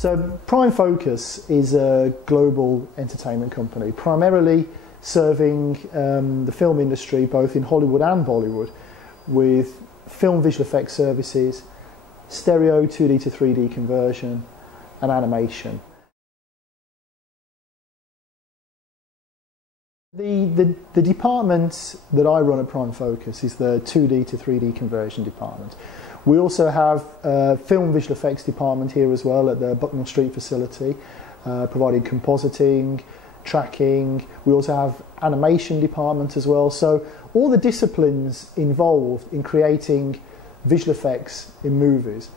So Prime Focus is a global entertainment company, primarily serving the film industry both in Hollywood and Bollywood with film visual effects services, stereo 2D to 3D conversion and animation. The department that I run at Prime Focus is the 2D to 3D conversion department. We also have a film visual effects department here as well at the Bucknell Street facility, providing compositing, tracking. We also have animation department as well. So all the disciplines involved in creating visual effects in movies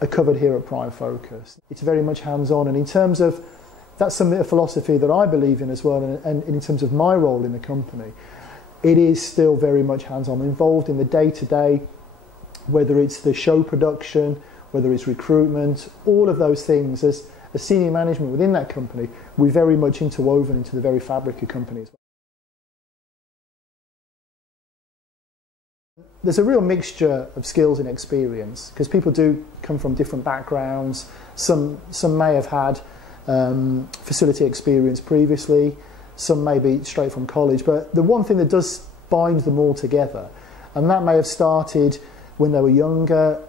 are covered here at Prime Focus. It's very much hands-on, and in terms of that's a philosophy that I believe in as well, and in terms of my role in the company, it is still very much hands-on. I'm involved in the day-to-day, whether it's the show production, whether it's recruitment, all of those things. As senior management within that company, we're very much interwoven into the very fabric of companies. There's a real mixture of skills and experience, because people do come from different backgrounds. Some may have had facility experience previously, some may be straight from college, but the one thing that does bind them all together, and that may have started when they were younger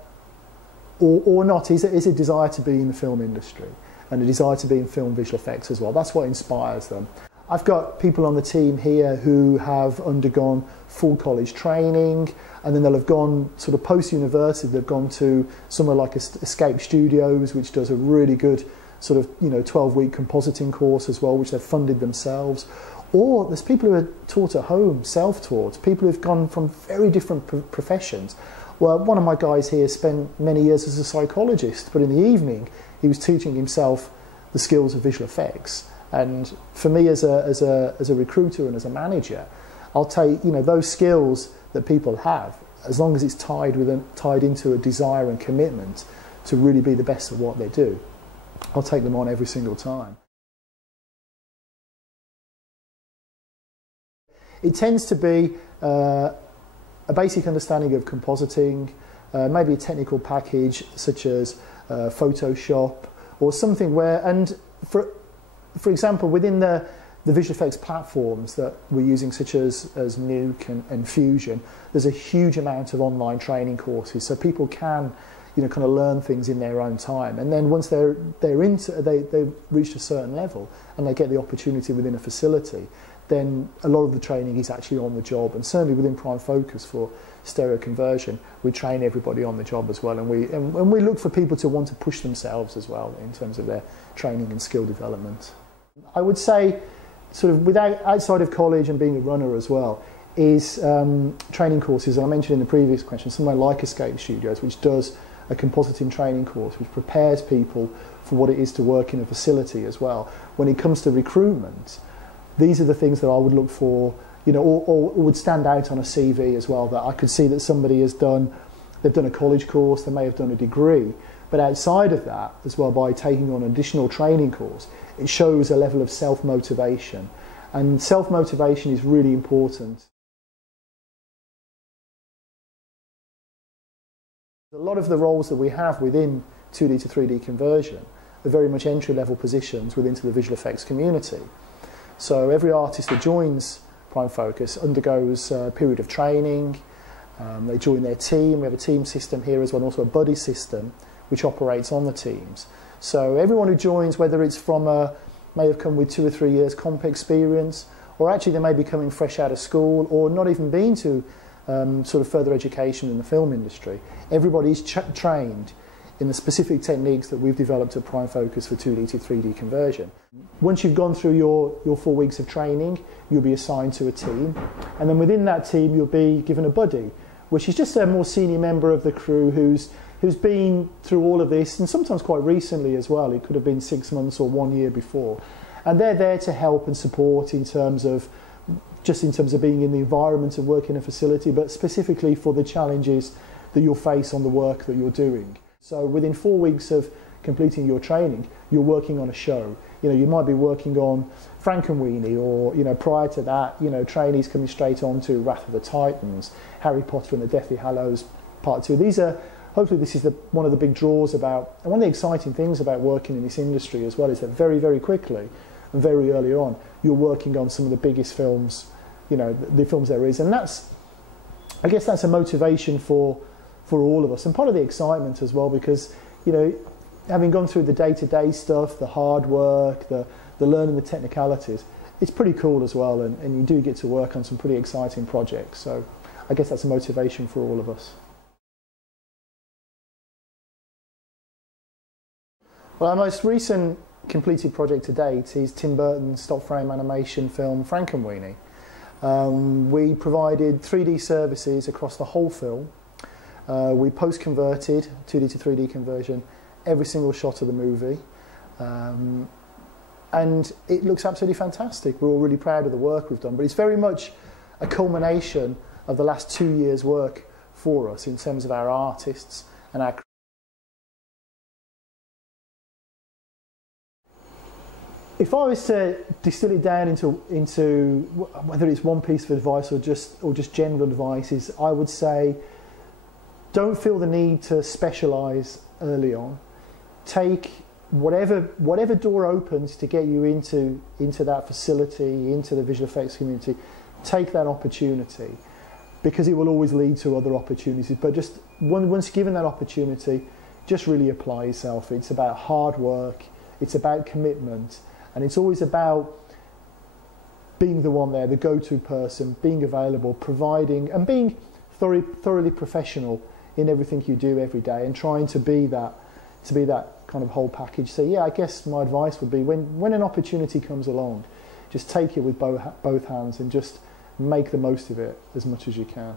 or not, is a desire to be in the film industry and a desire to be in film visual effects as well. That's what inspires them. I've got people on the team here who have undergone full college training, and then they'll have gone sort of post-university, they've gone to somewhere like Escape Studios, which does a really good sort of 12-week compositing course as well, which they've funded themselves. Or there's people who are taught at home, self-taught, people who've gone from very different professions. Well, one of my guys here spent many years as a psychologist, but in the evening he was teaching himself the skills of visual effects. And for me as a recruiter and as a manager, I'll take those skills that people have, as long as it's tied into a desire and commitment to really be the best at what they do, I'll take them on every single time. It tends to be a basic understanding of compositing, maybe a technical package such as Photoshop or something where, and for example, within the visual effects platforms that we're using, such as Nuke and Fusion, there's a huge amount of online training courses, so people can kind of learn things in their own time. And then once they've reached a certain level and they get the opportunity within a facility, then a lot of the training is actually on the job. And certainly within Prime Focus for stereo conversion, we train everybody on the job as well, and we look for people to want to push themselves as well in terms of their training and skill development. I would say, sort of outside of college and being a runner as well, is training courses. And I mentioned in the previous question, somewhere like Escape Studios, which does a compositing training course, which prepares people for what it is to work in a facility as well. When it comes to recruitment, these are the things that I would look for, or would stand out on a CV as well, that I could see that somebody they've done a college course, they may have done a degree, but outside of that as well, by taking on an additional training course, it shows a level of self-motivation. And self-motivation is really important. A lot of the roles that we have within 2D to 3D conversion are very much entry-level positions within the visual effects community. So every artist that joins Prime Focus undergoes a period of training. They join their team. We have a team system here as well, and also a buddy system which operates on the teams. So everyone who joins, whether it's may have come with 2 or 3 years comp experience, or actually they may be coming fresh out of school, or not even been to sort of further education in the film industry, everybody's trained in the specific techniques that we've developed at Prime Focus for 2D to 3D conversion. Once you've gone through your 4 weeks of training, you'll be assigned to a team, and then within that team you'll be given a buddy, which is just a more senior member of the crew who's been through all of this, and sometimes quite recently as well. It could have been 6 months or 1 year before, and they're there to help and support in terms of being in the environment of working in a facility, but specifically for the challenges that you'll face on the work that you're doing. So within 4 weeks of completing your training, you're working on a show. You might be working on Frankenweenie, or prior to that, trainees coming straight on to Wrath of the Titans, Harry Potter and the Deathly Hallows Part 2. These are hopefully this is one of the big draws about, and one of the exciting things about working in this industry as well, is that very, very quickly and very early on, you're working on some of the biggest films, you know, the films there is. And that's, I guess that's a motivation for all of us, and part of the excitement as well, because, you know, having gone through the day-to-day stuff, the hard work, the learning the technicalities, it's pretty cool as well, and you do get to work on some pretty exciting projects. So I guess that's a motivation for all of us. Well, our most recent completed project to date is Tim Burton's stop frame animation film Frankenweenie. We provided 3D services across the whole film. We post-converted, 2D to 3D conversion, every single shot of the movie. And it looks absolutely fantastic. We're all really proud of the work we've done, but it's very much a culmination of the last 2 years' work for us in terms of our artists and our. If I was to distill it down into whether it's one piece of advice or just general advice, is I would say, don't feel the need to specialise early on. Take whatever door opens to get you into that facility, into the visual effects community. Take that opportunity, because it will always lead to other opportunities. But just once given that opportunity, just really apply yourself. It's about hard work. It's about commitment. And it's always about being the one there, the go-to person, being available, providing, and being thoroughly professional in everything you do every day, and trying to be that kind of whole package. So yeah, I guess my advice would be, when an opportunity comes along, just take it with both hands and just make the most of it as much as you can.